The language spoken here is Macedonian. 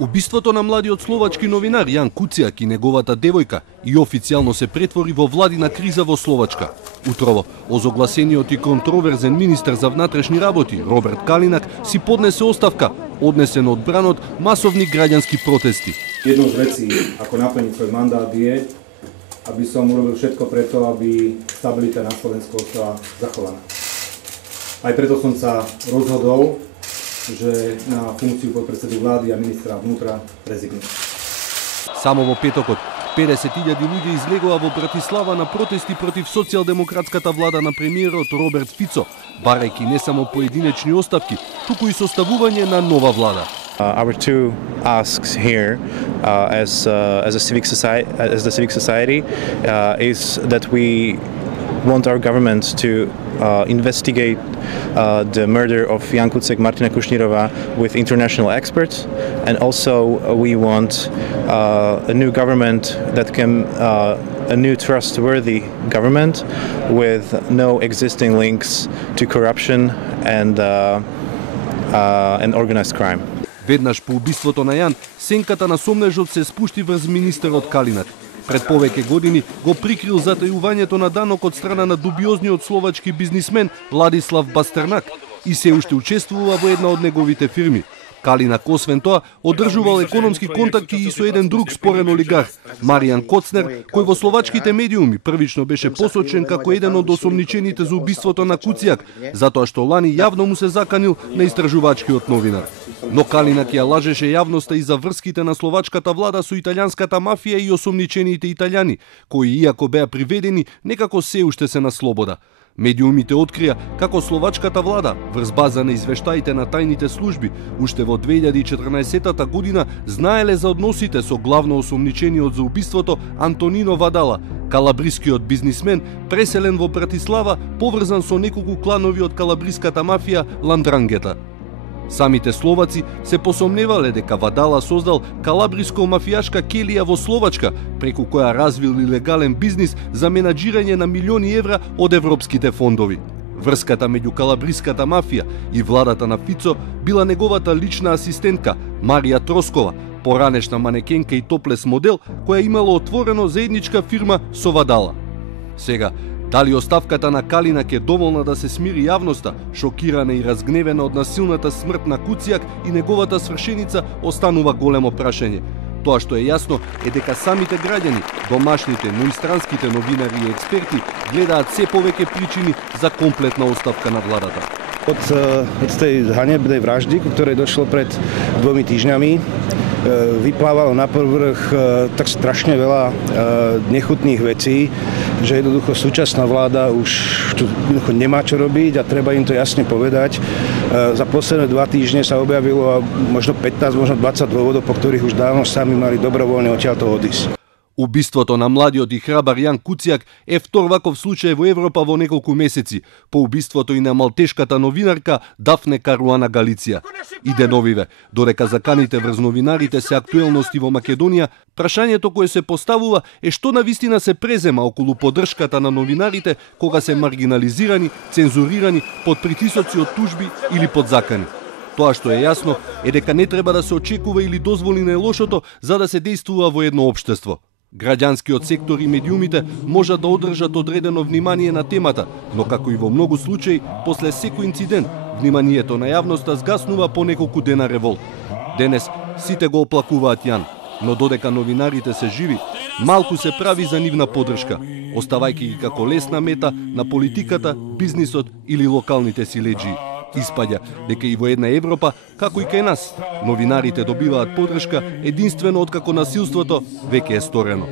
Убиството на младиот словачки новинар Јан Куцијак и неговата девојка и официјално се претвори во владина криза во Словачка. Утрово, озогласениот и контроверзен министар за внатрешни работи Роберт Калинак си поднесе оставка, однесен од бранот масовни граѓански протести. Jednou z vecí, ako naplniť svoj mandát, je, aby som urobil všetko preto, aby stabilita na Slovensku ostala zachovaná. Aj preto som sa rozhodol, že na funkciu podpredsedu vlády a ministra vnútra rezignujem. Само во петокот 50.000 луѓе излегоа во Братислава на протести против социјалдемократската влада на премиерот Роберт Фицо, барајќи не само поединечни оставки, туку и составување на нова влада. Our two asks here, as the civic society, is that we want our government to investigate the murder of Jan Kuciak, Martina Kushnirova with international experts, and also we want a new government that can a new trustworthy government with no existing links to corruption and organized crime. Веднаш по убиството на Јан, сенката на сомнежот се спушти врз министерот Калинак. Пред повеќе години го прикрил затајувањето на данок од страна на дубиозниот словачки бизнисмен Владислав Бастернак и се уште учествува во една од неговите фирми. Калинак, освен тоа, одржувал економски контакти и со еден друг спорен олигарх, Маријан Коцнер, кој во словачките медиуми првично беше посочен како еден од осомничените за убиството на Куцијак, затоа што лани јавно му се заканил на истражувачкиот новинар. Но Калинак ја лажеше јавноста и за врските на словачката влада со италијанската мафија и осомничените италијани, кои иако беа приведени, некако се уште се на слобода. Медиумите открија како словачката влада, врз база на извештаите на тајните служби, уште во 2014 година знаеле за односите со главно осомничениот за убиството Антонино Вадала, калабрискиот бизнисмен преселен во Братислава, поврзан со неколку кланови од калабриската мафија Ландрангета. Самите словаци се посомневале дека Вадала создал калабриско-мафијашка келија во Словачка, преку која развил илегален бизнис за менаџирање на милиони евра од европските фондови. Врската меѓу калабриската мафија и владата на Фицо била неговата лична асистентка Марија Троскова, поранешна манекенка и топлес модел, која имала отворено заедничка фирма со Вадала. Сега, дали оставката на Калинак е доволна да се смири јавноста, шокирана и разгневена од насилната смрт на Куцијак и неговата свршеница, останува големо прашање. Тоа што е јасно е дека самите граѓани, домашните, но и странските новинари и експерти гледаат се повеќе причини за комплетна оставка на владата. Od tej hanebnej vraždy, ku ktorej došlo pred 2 týždňami, vyplávalo na povrch tak strašne veľa nechutných vecí, že jednoducho súčasná vláda už nemá čo robiť a treba im to jasne povedať. Za posledné 2 týždne sa objavilo možno 15, možno 20 dôvodov, po ktorých už dávno sami mali dobrovoľne odtiaľto odísť. Убиството на младиот и храбар Јан Куцијак е втор ваков случај во Европа во неколку месеци, по убиството и на малтешката новинарка Дафне Каруана Галиција. И деновиве, додека заканите врз новинарите се актуелности во Македонија, прашањето кое се поставува е што навистина се презема околу поддршката на новинарите кога се маргинализирани, цензурирани, под притисоци од тужби или под закани. Тоа што е јасно е дека не треба да се очекува или дозволи најлошото за да се действува во едно општество. Граѓанскиот сектор и медиумите можат да одржат одредено внимание на темата, но како и во многу случаи, после секој инцидент, вниманието на јавноста згаснува по неколку дена револт. Денес сите го оплакуваат Јан, но додека новинарите се живи, малку се прави за нивна поддршка, оставајќи ги како лесна мета на политиката, бизнисот или локалните силеџии. Испаѓа дека и во една Европа, како и кај нас, новинарите добиваат поддршка единствено откако насилството веќе е сторено.